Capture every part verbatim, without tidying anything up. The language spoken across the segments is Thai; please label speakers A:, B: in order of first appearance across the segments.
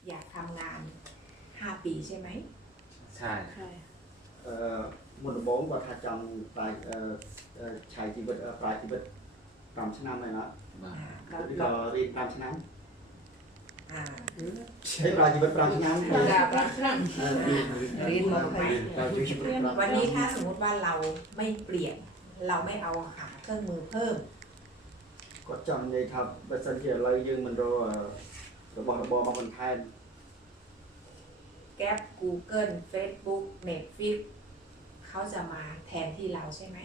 A: อยากทำงานห้าปีใช่ไหม
B: ใช่
C: เอ่อมุนบงก็ถ้าจำปลายเอ่อเอ่อชายชีวิตเอ่อปลายชีวิตตามชนะไหมนะ
A: เรา
C: ที่
A: เรา
C: เราเรียนตามชนะ
A: อ่า
C: ใช้ปลายชีวิตตามชนะ
A: เราเรา
C: เออเรียนหมดไหมเราชีวิต
A: วันนี้ถ้าสมมติว่าเราไม่เปลี่ยน เราไม่เอาหาเครื่องมือเพิ่ม
C: ก็จำในทับบัตรสัญญาเรายังมันรอระบบระบบบางคนไทย
A: แก๊ป Google Facebook Netflix เขาจะมาแทนที่เราใช่ไหม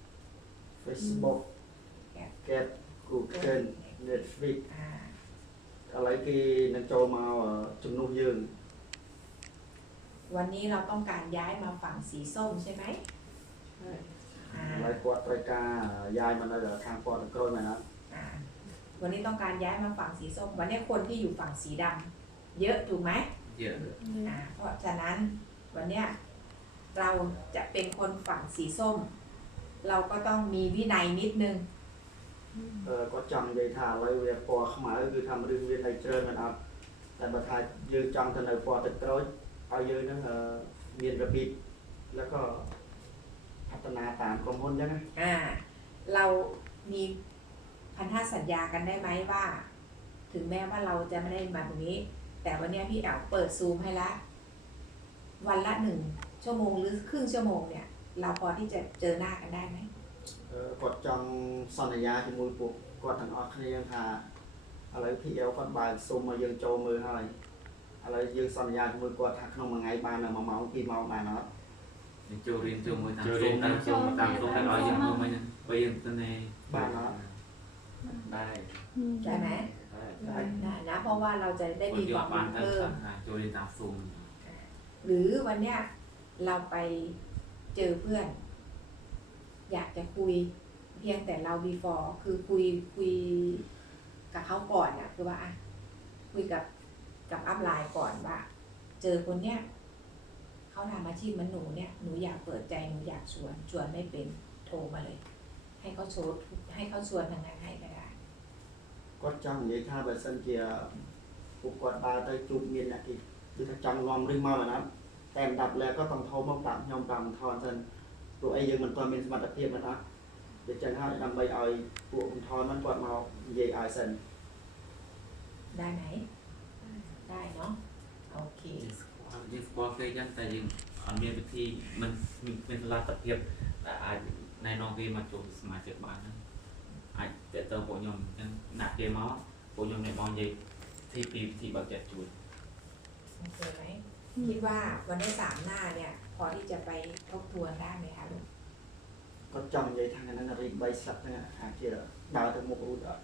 C: Facebook
A: แก๊ป
C: แก๊ป Google Netflix
A: อ่า
C: อะไรที่นักโจมาจุ่มนุ่มยืน
A: วันนี้เราต้องการย้ายมาฝั่งสีส้มใช่ไหมอ่า
C: อะไรกวาดรายการยายมันอะไรทางปอดกรอยมานะ
A: อ่าวันนี้ต้องการย้ายมาฝั่งสีส้ม วันนี้คนที่อยู่ฝั่งสีดำเยอะถูกไหม
B: เยอะ
A: อ่าเพราะฉะนั้นวันเนี้ยเราจะเป็นคนฝั่งสีส้ม เราก็ต้องมีวินัยนิดนึง
C: เออก็จำในทางอะไรเวลาปอเข้ามาก็คือทำเรื่องเรียนในเจริญมันอัพแต่บัตรไทยยืนจังแต่ในปอแต่กรอยเอายืนนั่นเออเรียนระเบียบแล้วก็พัฒนาตามกรมพ้นยังไง
A: อ่าเรามีพันธสัญญากันได้ไหมว่า ถึงแม้ว่าเราจะไม่ได้มาตรงนี้ แต่วันเนี้ยพี่แอลเปิดซูมให้ละวันละหนึ่งชั่วโมงหรือครึ่งชั่วโมงเนี่ย เราพอที่จะเจอหน้ากันได้ไหม
C: เออกดจำสัญญาที่มูลปุกกดทางออกนี่ยังหาอะไรที่เอวกดบายซูมมายังโจมือให้อะไรยังสัญญาที่มูลกดทางขนมมาไงบานมาเมาปีเมาบานเนาะ
B: จูเรียนจูมือตามซูมตามซูมตามซูมแต่เรายังมือมันไปยังตัวใน
C: บานเนาะ
B: ได้
A: ได้ไหม
B: ได้
A: ได้นะเพราะว่าเราจะได้
B: คน
A: มี
B: เดีย
A: คว วาม
B: บ้าน
A: รู้
B: ทั้ง
A: เพิ่ม
B: สัตว์จูเรียนตามซูม
A: หรือวันเนี้ยเราไปเจอเพื่อน อยากจะคุยเพียงแต่เรา before คือคุยคุยกับเขาก่อนอะคือว่าอะคุยกับกับอัพไลน์ก่อนว่า เจอคนเนี้ยเขาทำอาชีพเหมือนหนูเนี่ยหนูอยากเปิดใจหนูอยากชวนชวนไม่เป็นโทรมาเลย ให้เขาชวนให้เขาชวนทางงานให้ก็ได้
C: กดจำในท่าแบบสัญญาปุกกดบาได้จุดเมียนอะที่คือถ้าจำงอมเรื่องมาแบบนั้นแต่ดับแล้วก็ต้องโทรมาปรับยอมปรับทอนจนตัวไอ้ยังมันตัวเป็นสมรรถเพียบนะเดี๋ยวจะให้นำไปเอาพวกทอนมันกดมาเยไอเซน
A: ได้ไหมได้เนาะโอเค
B: ยังสปอร์ตเคยยังแต่ยังอันมีวิธีมันมีเป็นลาตะเพียบแต่อาจในน้องเกมมาจูสมาชิกบ้านนั้นอาจจะเติมโปรยมยังหนักเกมมั้งโปรยมในมองยัยที่ปีที่แบบจะจูน
A: โอเคไหมคิดว่าวันที่สามหน้าเนี่ย พอที่จะไปทบทวนได้ไหมคะลูก
C: ก็จำในทางนั้นรีบใบสักนะหาเจอดาวถึงมุกอุดอ่ะ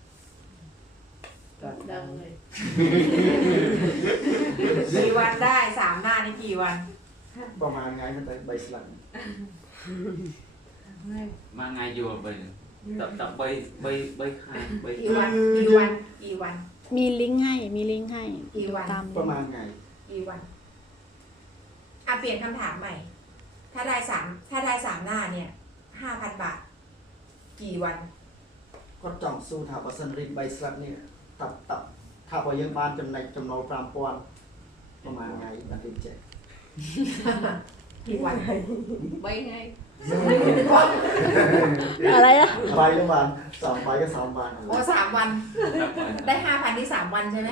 D: ดังเลย
A: กี่วันได้สามหน้านี่กี่วัน
C: ประมาณไงมันได้ใบสัก
B: มาไงอยู่ไปตับตับใบใบใบคายใบ
A: กี่วันกี่วันกี่วัน
D: มีลิงก์ให้ มีลิงก์ให้
A: กี่วัน
D: ตาม
C: ประมาณไง
A: กี่วันอ่ะเปลี่ยนคำถามใหม่ ถ้าได้สามถ้าได้สามหน้าเนี่ยห้าพันบาท กี่วัน
C: ก็จองสู้ถ้าว่าสันรีบใบสักนี่ตับตับถ้าพอยังบ้านจำในจำนวนปรามปอนประมาณไงบันทึกเจ็ด
A: กี่วัน
D: ใบไง อะไรอะ
C: ใบละวันสองใบก็สามวัน
A: โอ้สามวัน ได้ห้าพันที่สามวันใช่ไหม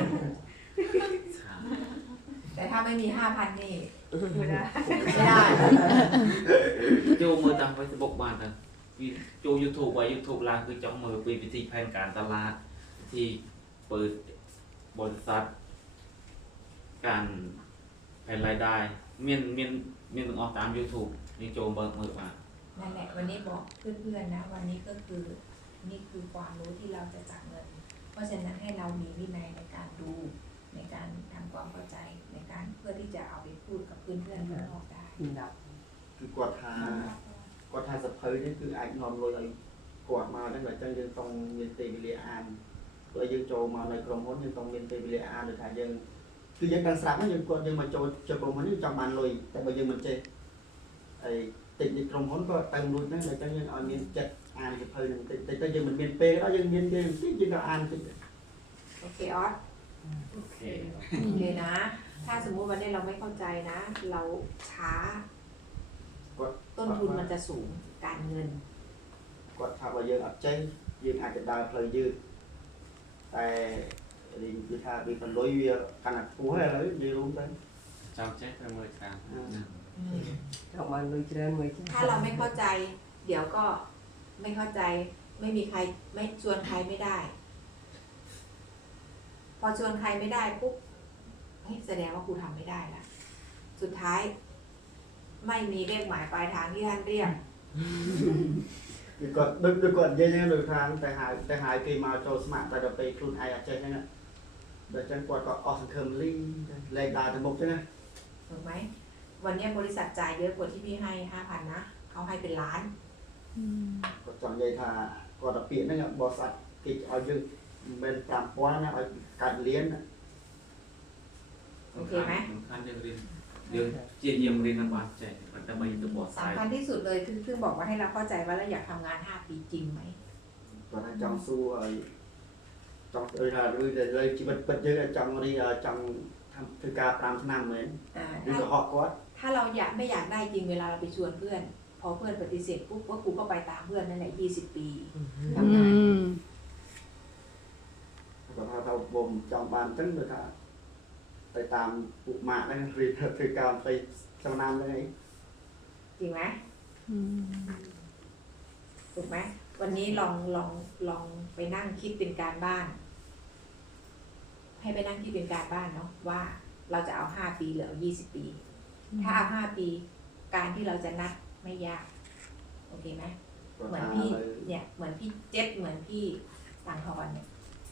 A: แต่ถ้าไม่มีห้าพันนี่
D: ไม่ได้
A: ไม่ได้
B: จูมือตามเฟซบุ๊กบ้านนะจูยูทูบไว้ยูทูบล่างคือจ้องมือปีวิธีแผนการตลาดที่เปิดบริษัทการแผนรายได้เมียนเมียนเมียนออกตาม YouTube นี่โจมเบิกมือมา
A: นั่นแหละวันนี้บอกเพื่อนๆนะวันนี้ก็คือนี่คือความรู้ที่เราจะจับเงิน เพราะฉะนั้นให้เรามีวินัยในการดูในการทำความเข้าใจในการเพื่อที่จะเอาไปพูดกับเพื่อนๆข้างนอกได้
C: คือกดทากดทาสะเพยนี่คือไอ้นอนลอยกดมาตั้งแต่จังยังต้องมีตีวิเลอานตัวยังโจมาในกรมพ้นยังต้องมีตีวิเลอานหรือถ่ายยังคือยังการสร้างมันยังกดยังมาโจโจกรมพ้นยังจำมันลอยแต่บางยังมันเจไอ้ติดในกรมพ้นก็เต็มรุ่นนั่นเลยจังยังเอามีเจ็ดอานสะเพยหนึ่งติดแต่จังยังมันมีเปย์แล้วยังมียังติดยังก็อานติด
A: โอเคออส
B: โอเค
A: เลยนะ ถ้าสมมุติวันนี้เราไม่เข้าใจนะ เราช้า
C: ก็
A: ต้นทุนมันจะสูงการเงิน
C: គាត់ថាបើយើងអត់ចេះយើងអាចទៅដើរផ្លូវយឺតតែរៀនគឺថាវាប្រលុយវាកាន់តែខ្ពស់ហើយឥឡូវនិយាយរួមទៅ
B: ចង់ចេះទៅមើលខាង
E: ចង់បានលុយច្រើនមួយចា
A: ถ้าเราไม่เข้าใจ เดี๋ยวก็ไม่เข้าใจ ไม่มีใครไม่ชวนใครไม่ได้ พอชวนใครไม่ได้ปุ๊บเฮ้ยแสดงว่าครูทำไม่ได้ละสุดท้าย ไม่มีเลขหมายปลายทางที่ท่านเรียก
C: គឺគាត់ដូចដូចគាត់និយាយហ្នឹងដូចថាតែហៅតែហៅគេមកចូលស្ម័គ្រតែដល់ពេលខ្លួនឯងអត់ចេះហ្នឹងដល់ចឹងគាត់ក៏អស់សង្ឃឹមលីងលែងដើរទៅមុខចឹងណា
A: ถูกไหม วันนี้บริษัทจ่ายเยอะกว่าที่พี่ให้ห้าพันนะ เขาให้เป็นล้าน
D: อืม
C: គាត់ចង់និយាយថាគាត់ទៅពាក្យហ្នឹងបោះស្អាតគេឲ្យយើងមិនប្រាំពាន់ណាឲ្យកាត់លៀនណា
A: โอเคไหม
B: สำคัญเรื่องเรียนเรื่องเจียเยี่ยมเรียนกันบาดใจมันจะไปตัวบอดสาย
A: สำคัญที่สุดเลยคือคือบอกว่าให้เราเข้าใจว่าเราอยากทำงานห้าปีจริงไหม
C: គាត់ថាចង់សួរឲ្យចង់ដូចថាឬតែលើជីវិតពិតយើងចង់រីចង់ធ្វើការប្រាំឆ្នាំមែន
A: อ่า
C: ឬ
A: ถ้า
C: ក៏ហក់គាត់
A: ถ้าเราอยากไม่อยากได้จริงเวลาเราไปชวนเพื่อน พอเพื่อนปฏิเสธปุ๊บว่ากูก็ไปตามเพื่อนนั่นแหละยี่สิบปี
D: อืม
C: គាត់ថាថាបងចង់បានចឹងដូចថាទៅតាមពួកម៉ាក់ហ្នឹងរីធ្វើការទៅឆ្នាំហ្នឹងឯង
A: จริงไหม
D: อืม
A: ถูกไหมวันนี้ลองลองลองไปนั่งคิดเป็นการบ้าน ให้ไปนั่งคิดเป็นการบ้านเนาะว่าเราจะเอาห้าปีหรือเอายี่สิบปี ถ้าเอาห้าปี การที่เราจะนัดไม่ยาก โอเคไหม
C: គាត់
A: เหมือน
C: ថា
A: พี่
C: ឥឡូវ
A: เนี่ยเหมือนพี่เจ็ดเหมือนพี่ต่างทอนเนี่ย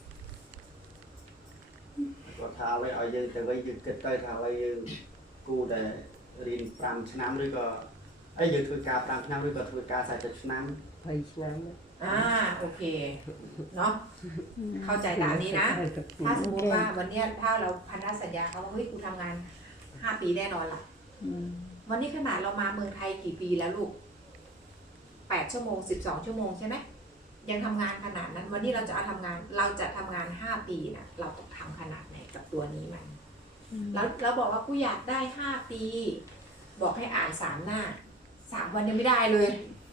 C: គាត់ថាឲ្យឲ្យយើងទៅវិញយើងគិតទៅថាឲ្យយើងគូតែរៀនប្រាំឆ្នាំឬក៏អីយើងធ្វើការប្រាំឆ្នាំឬក៏ធ្វើការសាច់ទៅឆ្នាំ
E: ភ័យឆ្នាំណា
A: อ่าโอเคเนาะเข้าใจตามนี้นะ ถ้าสมมติว่าวันเนี้ยถ้าเราพันธสัญญาเขาว่าเฮ้ยกูทำงานห้าปีแน่นอนล่ะ
D: อืม
A: วันนี้ขนาดเรามาเมืองไทยกี่ปีแล้วลูกแปดชั่วโมงสิบสองชั่วโมงใช่ไหมยังทำงานขนาดนั้น วันนี้เราจะเอาทำงาน เราจะทำงานห้าปีนะเราต้องทำขนาดไหนกับตัวนี้มัน แล้วเราบอกว่ากูอยากได้ห้าปี บอกให้อ่านสามหน้าสามวันยังไม่ได้เลย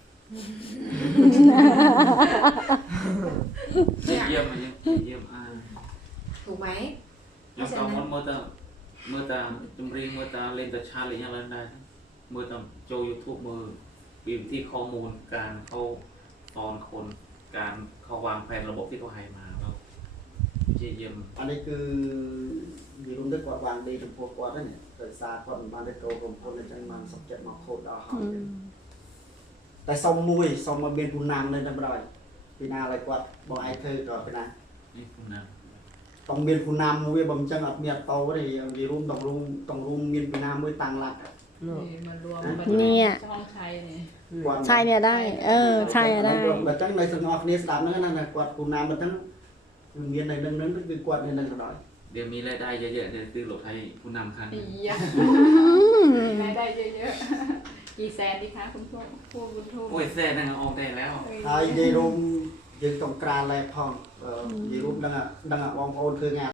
B: เจียเยี่ยมมันยังเจียเยี่ยมอ่า
A: ถูกไหม
B: ยังต้องมันเมื่อตาเมื่อตาจำเรียงเมื่อตาเล่นแต่ชาหรือยังไรได้เมื่อตาโจยูทูบมือปีที่ข้อมูลการเข้าตอนคนการเขาวางแผนระบบที่เขาให้มาแล้วเจียเยี่ยม
C: អានេះគឺនិយាយរួមទៅគាត់បានដីចំពោះគាត់ហ្នឹងដោយសារគាត់មិនបានទៅចូលក្រុមហ៊ុនអញ្ចឹងបានសុខចិត្តមកខូចដល់ហើយ
D: อืม
C: តែសុំមួយសុំឲ្យមានผู้นำនៅតែបណ្ដោយពីណាឲ្យគាត់បងឯងធ្វើក៏ពីណា
B: นี่คุณนะ
C: ต้องមានผู้นำមួយបើមិនចឹងអត់មានអត់តទេនិយាយរួមต้องរួមต้องរួមមានผู้นำមួយតាំงหลัก
E: មารวม
D: เนี่ย
E: ช่องชัยเนี่ย
C: គាត់
D: ใช่เนี่ยได้ เออ ใช่ได้
C: បើចឹងនៅទាំងអស់គ្នាស្ដាប់ហ្នឹងណាគាត់ผู้นำបើចឹងមាននៅនឹងហ្នឹងគឺគាត់នៅនឹងបណ្ដោយ
B: เดี๋ยวมีรายได้เยอะๆเดี๋ยวซื้อรถให้ผู้นำคันหนึ่ง
E: อีอะรายได้เยอะๆกี่แสนดีคะคุณพ่อผู้บุญทุ่ม
B: โอ้ยแซ่นั่งออกได้แล้ว
C: ហើយនិយាយរួមយើងต้องក្រានឡែផងនិយាយរួមដឹងដឹងបងប្អូនធ្វើងาน